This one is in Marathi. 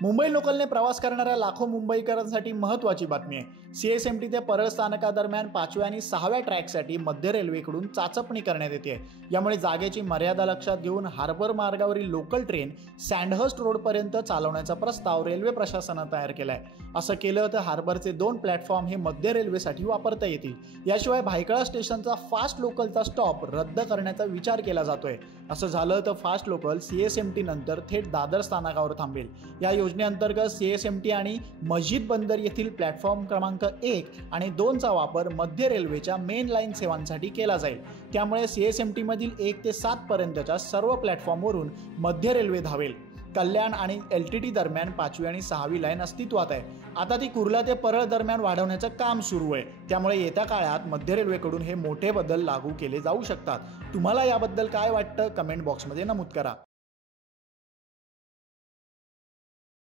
मुंबई लोकलने प्रवास करणाऱ्या लाखो मुंबईकरांसाठी महत्त्वाची बातमी आहे। सीएसएमटी ते परळ स्थानकादरम्यान 5व्या आणि 6व्या ट्रॅकसाठी मध्य रेल्वेकडून चाचपणी करण्यात येते। यामुळे जागेची मर्यादा लक्षात घेऊन हार्बर मार्गावरील लोकल ट्रेन सँडहर्स्ट रोडपर्यंत चालवण्याचा प्रस्ताव रेल्वे प्रशासनाने तयार केलाय। असं केलं तर हार्बरचे 2 प्लॅटफॉर्म हे मध्य रेल्वेसाठी वापरता येतील। याशिवाय भायखळा स्टेशनचा फास्ट लोकलचा स्टॉप रद्द करण्याचा विचार केला जातोय। असं झालं तर फास्ट लोकल सीएसएमटी नंतर थेट दादर स्थानकावर थांबेल। या योजनेअंतर्गत सीएसएमटी आणि मस्जिद बंदर येथील प्लॅटफॉर्म क्रमांक 1 आणि 2 चा वापर मध्य रेल्वेच्या मेन लाईन सेवांसाठी केला जाईल। त्यामुळे सीएसएमटी मधील 1 ते 7 पर्यंतच्या सर्व प्लॅटफॉर्मवरून मध्य रेल्वे धावेल। कल्याण आणि एलटीटी दरम्यान 5वी आणि 6वी लाईन अस्तित्वात आहे। आता ती कुर्ला ते परळ दरम्यान वाढवण्याचं काम सुरू आहे। त्यामुळे येत्या काळात मध्य रेल्वेकडून हे मोठे बदल लागू केले जाऊ शकतात। तुम्हाला याबद्दल काय वाटतं कमेंट बॉक्समध्ये नमूद करा।